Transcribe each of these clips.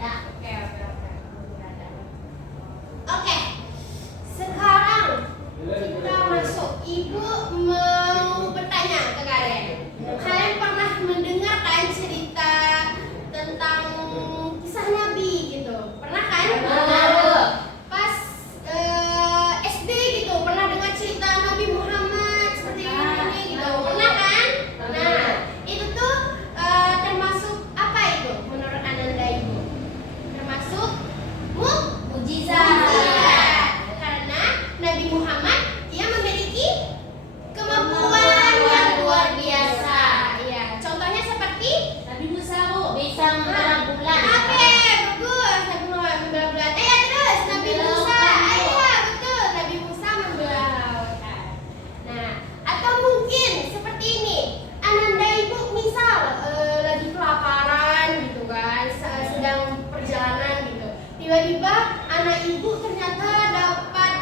Oke, oke, oke. Oke. Sekarang kita masuk. Ibu mau bertanya ke kalian. Kalian pernah mendengar kan cerita tentang kisah Nabi gitu? Pernah kan? Pas SD gitu, pernah dengar cerita Nabi Muhammad seperti ini gitu? Pernah kan? Nah, itu tuh termasuk apa itu menurut Ananda Ibu? Termasuk mukjizat. Karena Nabi Muhammad dia memiliki kemampuan yang luar biasa. Iya, contohnya seperti Nabi Musa bisa membelah bulan. Oke, bagus. Nabi Muhammad membelah bulan. Terus Nabi Musa. Iya, betul. Nabi Musa membelah lautan. Nah, atau mungkin seperti ini. Ananda Ibu misal lagi kelaparan gitu kan, sedang perjalanan gitu. Tiba-tiba anak Ibu ternyata dapat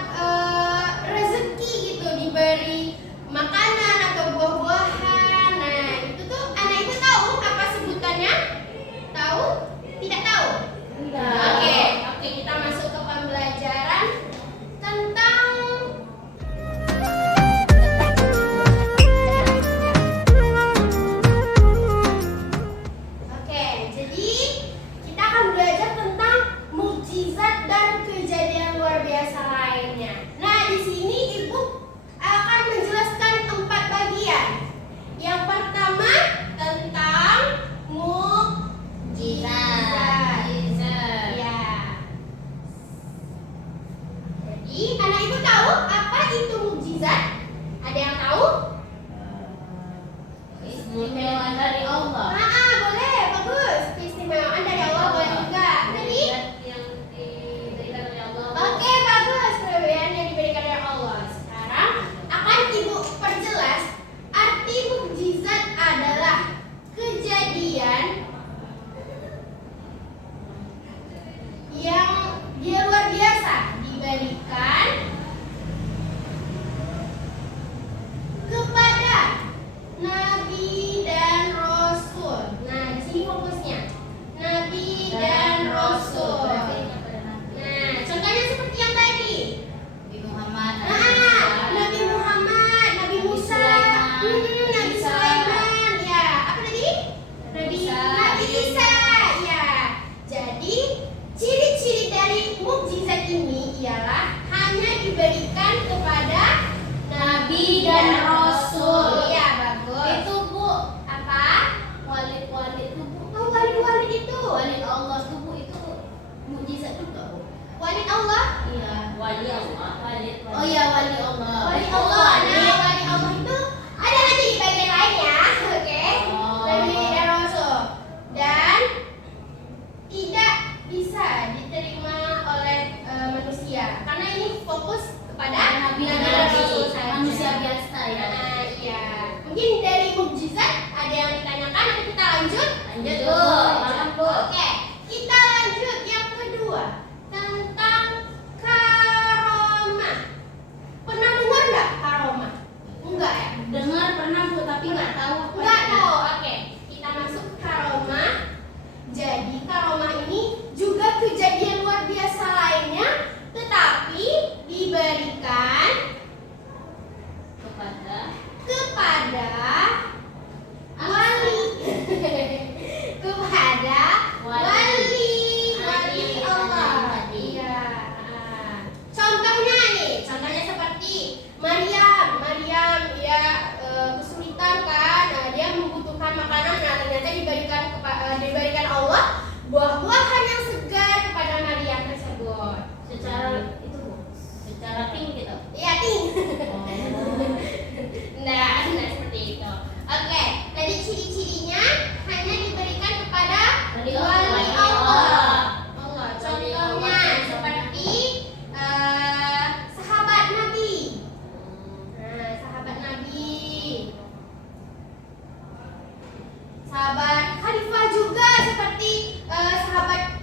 rezeki gitu, diberi makanan atau buah-buahan. Nah, itu tuh anak Ibu tahu apa sebutannya? Tahu? Tidak tahu? Oke, kita masuk ke pembelajaran tentang jadi kita akan belajar tentang mukjizat dan kejadian luar biasa lainnya. Nah, di sini Ibu akan menjelaskan 4 bagian. Yang pertama tentang mukjizat. Ya. Jadi, anak Ibu tahu apa itu mukjizat? Ada yang tahu? Keistimewaan dari Allah. Boleh, bagus. Keistimewaan dari Allah boleh juga. Jadi, Yang diberikan oleh Allah. oke, bagus. Kelebihan yang diberikan oleh Allah. Sekarang akan Ibu perjelas arti mukjizat adalah kejadian yang dia luar biasa diberikan kepada Nabi dan Rasul. Nah, di sini fokusnya Nabi dan Rasul. Nah, contohnya seperti yang tadi. Nabi Muhammad. Nabi Muhammad, Nabi Musa, Nabi Sulaiman, ya. Apa tadi? Nabi Isa, ya. Jadi ciri-ciri dari mukjizat ini ialah hanya diberikan kepada Nabi dan Rasul. Ya, bagus. Itu Bu, Apa? walid itu Bu. Oh, walid itu. Walid Allah itu Bu, itu mukjizat juga Bu. Walid Allah. Iya, wali Allah. Oh iya, wali Allah. Wali Allah. Nah, wali Allah itu ada nanti di bagian lain ya. Oke. Oh. Nabi dan Rasul. Dan tidak bisa diterima oleh manusia karena ini fokus kepada Nabi dan dan Rasul Nabi, saja. manusia biasa ya. Nah, iya. Mungkin dari mukjizat ada yang ditanyakan atau kita lanjut? Lanjut, Bu. Bu. Oke, kita lanjut yang kedua tentang karomah. Pernah dengar nggak karomah? Enggak ya? Dengar pernah Bu, tapi nggak tahu apa. Enggak itu. tahu. Oke, kita masuk ke karomah. Jadi karomah ini juga kejadian luar biasa lainnya, tetapi diberikan Kepada wali kepada wali Allah. Iya. Contohnya nih, contohnya seperti Maryam ya kesulitan kan, dia membutuhkan makanan, nah ternyata diberikan Allah buah-buahan yang segar kepada Maryam tersebut. secara itu Bu, secara ting gitu. Iya, ting. Oh. Nah, seperti itu. Oke, tadi ciri-cirinya hanya diberikan kepada Wali wali Allah. Allah. Contohnya seperti sahabat Nabi. Nah, sahabat Nabi. Sahabat Khalifah juga seperti sahabat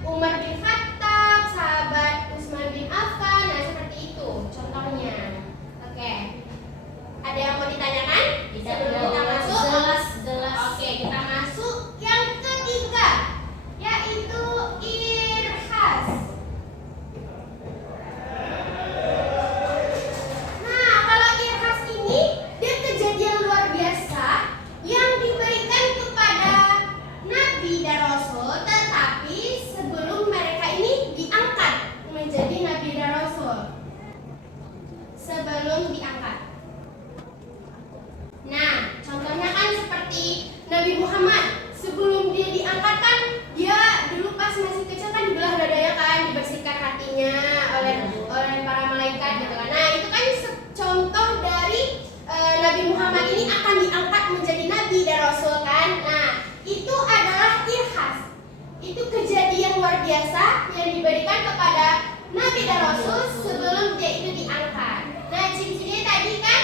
Muhammad ini akan diangkat menjadi nabi dan rasul kan. Nah, itu adalah irhas. Itu kejadian luar biasa yang diberikan kepada nabi dan rasul sebelum dia itu diangkat. Nah, ciri-cirinya tadi kan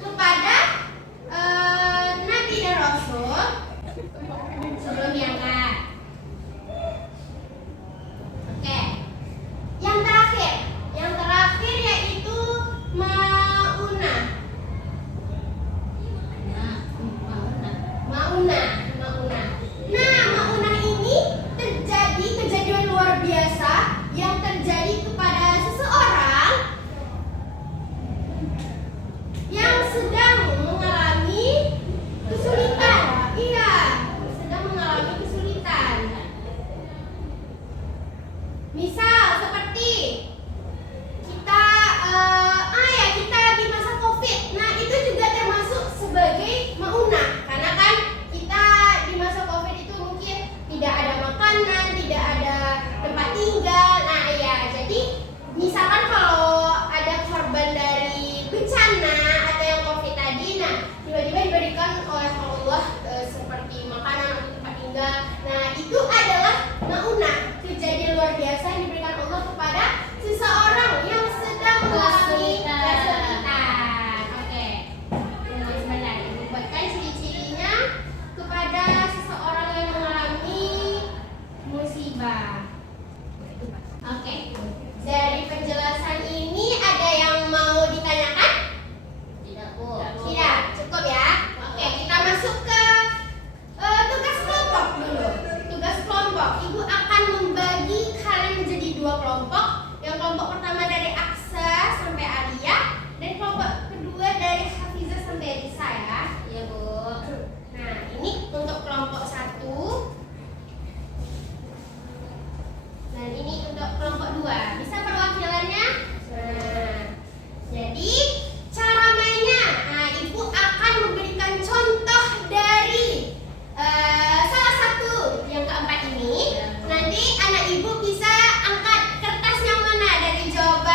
kepada nabi dan rasul sebelum diangkat. Oke. Yang terakhir yaitu maunah. Nah, maunah ini terjadi kejadian luar biasa yang terjadi kepada seseorang yang sedang mengalami kesulitan. Iya, sedang mengalami kesulitan. Misal seperti kita di masa Covid. Nah, itu juga termasuk sebagai maunah karena kan kita di masa Covid itu mungkin tidak ada makanan, tidak ada tempat tinggal. Nah, ya, jadi misalkan kalau ada korban dari bencana atau yang Covid tadi, nah tiba-tiba diberikan oleh Allah seperti makanan atau tempat tinggal. Nah, itu adalah maunah, kejadian luar biasa yang diberikan Allah kepada seseorang yang sedang mengalami kesulitan. Oke. Tunggu sebentar, Ibu buatkan ciri-cirinya kepada seseorang yang mengalami musibah. Oke. Dari penjelasan ini ada yang mau ditanyakan? Tidak, Bu. Tidak, cukup ya. Oke, kita masuk ke tugas kelompok dulu. Tugas kelompok, Ibu akan membagi kalian menjadi 2 kelompok. Yang kelompok pertama dari Aksa sampai Alia, dan kelompok kedua dari Hafizah sampai Risa ya. Iya, Bu. Nah, ini untuk kelompok 1. Dan ini untuk kelompok 2. Bisa perwakilannya? Nah, jadi cara mainnya, nah Ibu akan memberikan contoh dari salah satu yang keempat ini. Nanti anak Ibu bisa angkat kertas yang mana dari jawaban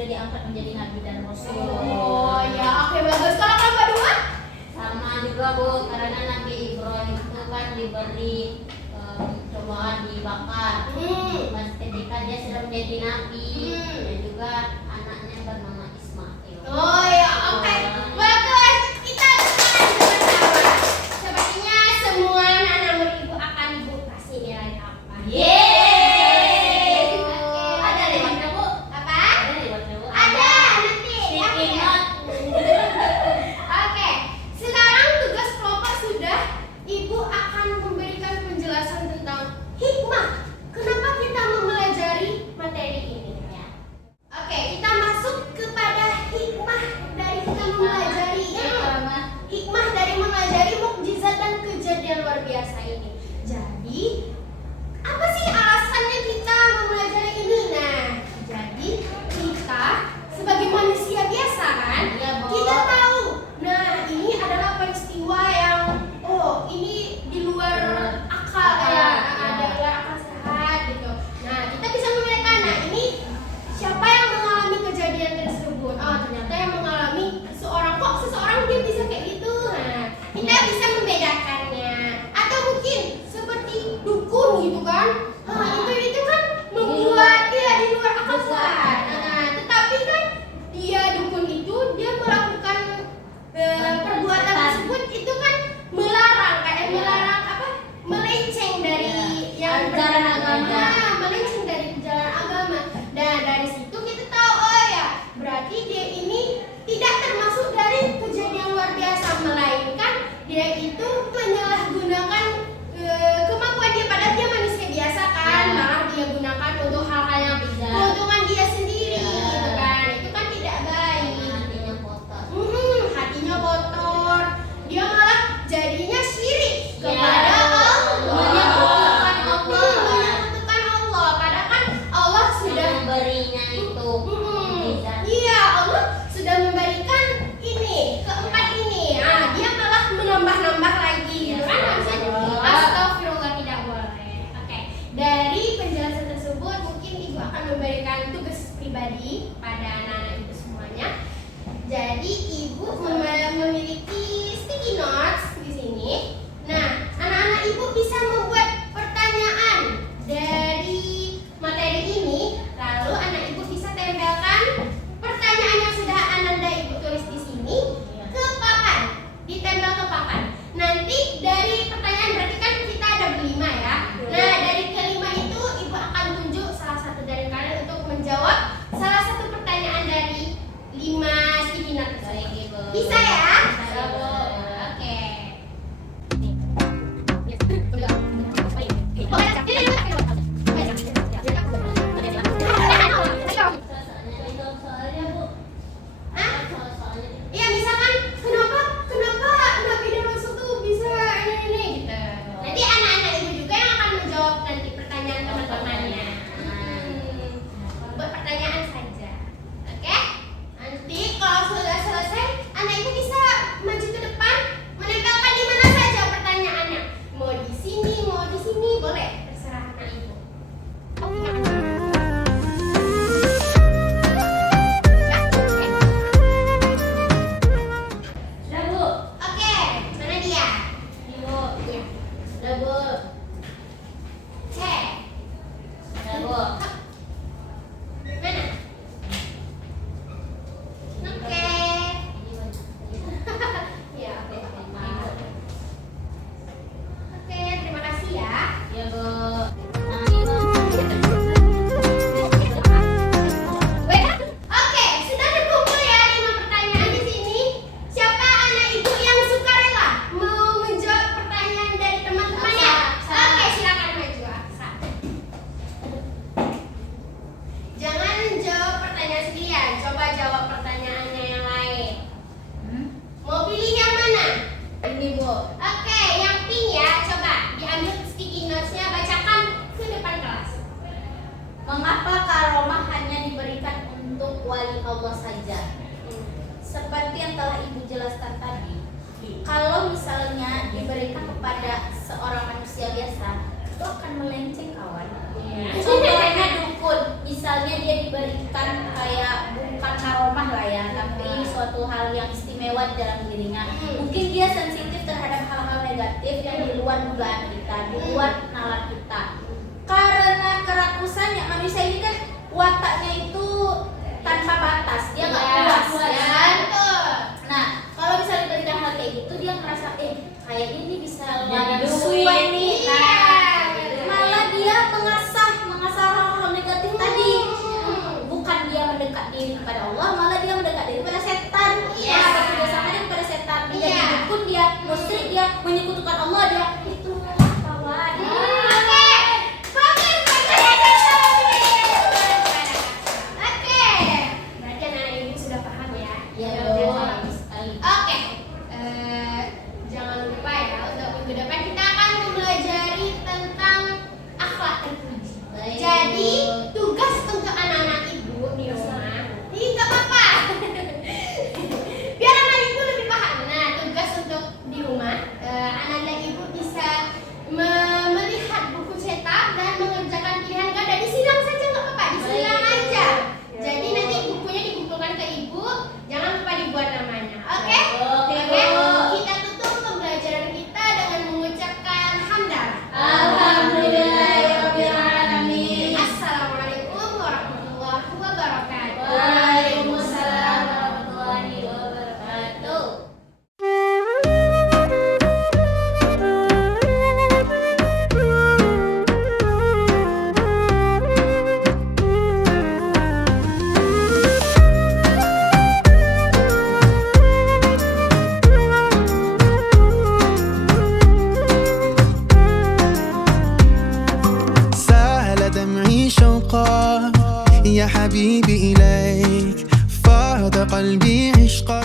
sudah diangkat menjadi nabi dan rasul. Oh ya, oke bagus. Kalau kelompok dua? Sama juga Bu, karena Nabi Ibrahim itu kan diberi cobaan dibakar. Pas ketika dia sudah menjadi nabi, dan juga anaknya bernama Ismail. Oh ya, oke. Bagus. Kita sekarang bersama. Sepertinya semua anak-anak murid ibu akan ibu kasih nilai apa? Yeay. Oke. Ada lewatnya Bu? Apa? Ada lewatnya Bu? Ada nanti. Sticky Ya. note. Oke, sekarang tugas kelompok sudah. Ibu akan memberikan penjelasan tentang hikmah. Kenapa kita mempelajari materi ini ya? Oke, kita masuk kepada hikmah dari kita mempelajari hikmah dari mempelajari mukjizat dan kejadian luar biasa ini. Jadi, apa sih alasannya kita mempelajari ini? Nah, jadi kita sebagai manusia biasa kan, Iya, Bu. kita tahu. Nah, ini adalah peristiwa yang ini di luar akal ya, ada luar akal sehat gitu. Nah, kita bisa membedakan. Nah, ini siapa yang mengalami kejadian tersebut? Oh, ternyata yang mengalami seseorang dia bisa kayak gitu. Nah, kita bisa membedakannya. Atau mungkin seperti dukun gitu kan? Itu kan membuat dia di luar akal sehat. Nah, tetapi kan dia dukun itu dia melakukan perbuatan tersebut itu kan melarang melenceng dari yang Ajaran agama. melenceng dari jalan agama. Dan dari situ kita tahu, oh ya, berarti dia ini tidak termasuk dari kejadian luar biasa, melainkan dia itu menyalahgunakan kemampuan dia, padahal dia manusia biasa kan, Ya. malah dia gunakan untuk hal-hal yang Tidak. keuntungan dia sendiri Ya. gitu kan. Itu kan tidak baik. Hatinya kotor. Hatinya kotor, dia malah jadinya syirik Ya. kepada Allah. Menyekutukan Allah. Menyekutukan Allah. Padahal kan Allah sudah Memberinya itu mukjizat. Iya, Allah sudah memberikan ini keempat ini. Ah, dia malah menambah-nambah lagi gitu kan. Harusnya astagfirullah, tidak boleh. Oke. Dari penjelasan tersebut mungkin Ibu akan memberikan tugas pribadi pada anak-anak Ibu semuanya. Jadi Ibu memiliki sticky notes di sini. Nah, anak-anak Ibu bisa membuat pertanyaan dari materi ini, lalu anak Ibu bisa tempelkan pertanyaan yang sudah Ananda Ibu tulis di sini ke papan, ditempel ke papan. Nanti dari pertanyaan, berarti kan kita ada berlima ya. Nah, dari kelima itu Ibu akan tunjuk salah satu dari kalian untuk menjawab salah satu pertanyaan dari 5 sticky notes. Baik, Ibu. Bisa ya? Bisa, Bu. Oke. Soalnya Bu. Hah? Soalnya Iya, misalkan kenapa Nabi dan Rasul tuh bisa ini gitu. Nanti anak-anak Ibu juga yang akan menjawab nanti pertanyaan teman-temannya. Buat pertanyaan saja. Oke? Nanti kalau sudah selesai, anak Ibu bisa maju ke depan, menempelkan di mana saja pertanyaannya. Mau di sini, boleh. Terserah anak Ibu. sudah Bu. Oke, mana dia? Ini Bu. Iya. Sudah Bu. Cek. Sudah Bu. Mana? Oke. Ya, oke. Oke, terima kasih ya. Ya Bu. Nah, ini Oke, sudah terkumpul ya 5 pertanyaan di sini. Siapa anak Ibu yang sukarela mau menjawab pertanyaan dari teman-temannya? Aksa. Oke, silakan maju Aksa. Jangan jawab pertanyaan sendirian, coba jawab pertanyaannya yang lain. Mau pilih yang mana? ini Bu. Oke, yang pink ya, coba diambil sticky notes-nya, bacakan ke depan kelas. Mengapa karomah hanya diberikan untuk wali Allah saja? Seperti yang telah Ibu jelaskan tadi, kalau misalnya diberikan kepada seorang manusia biasa, itu akan melenceng kawan. Iya. Contohnya dukun, misalnya dia diberikan kayak bunga suatu hal yang istimewa di dalam dirinya. Mungkin dia sensitif terhadap hal-hal negatif yang di luar dugaan kita, di luar nalar kita. Karena kerakusannya, manusia ini kan wataknya itu tanpa batas, dia nggak puas kan. Nah, kalau misalnya diberikan hal kayak gitu, dia ngerasa kayaknya ini bisa jadi sesuai nih. Malah dia mengasah hal-hal negatif tadi. Bukan dia mendekat diri kepada Allah, malah dia mendekat diri kepada setan. Malah bekerja sama dia kepada setan. Dia jadi dukun, dia musyrik, dia menyekutukan Allah, dia itu kawan. Berarti anak-anak ibu sudah paham ya. Ya, Oke, jangan lupa ya untuk minggu depan kita akan mempelajari tentang akhlak terpuji. Jadi tugas untuk anak-anak ibu di rumah, ini nggak apa-apa. Biar anak ibu lebih paham. Nah, tugas untuk di rumah, anak-anak ibu bisa melihat buku cetak dan mengerjakan pilihan ganda. Disilang saja nggak apa-apa, disilang aja. Jadi nanti bukunya dikumpulkan ke ibu, jangan lupa dibuat namanya. Oke? Oke. Kita tutup pembelajaran kita dengan mengucapkan hamdalah. Alhamdulillahirabbil alamin. Assalamualaikum warahmatullahi wabarakatuh. Waalaikumsalam warahmatullahi wabarakatuh. سال دمعي شوقا يا حبيبي إليك فاض قلبي عشقا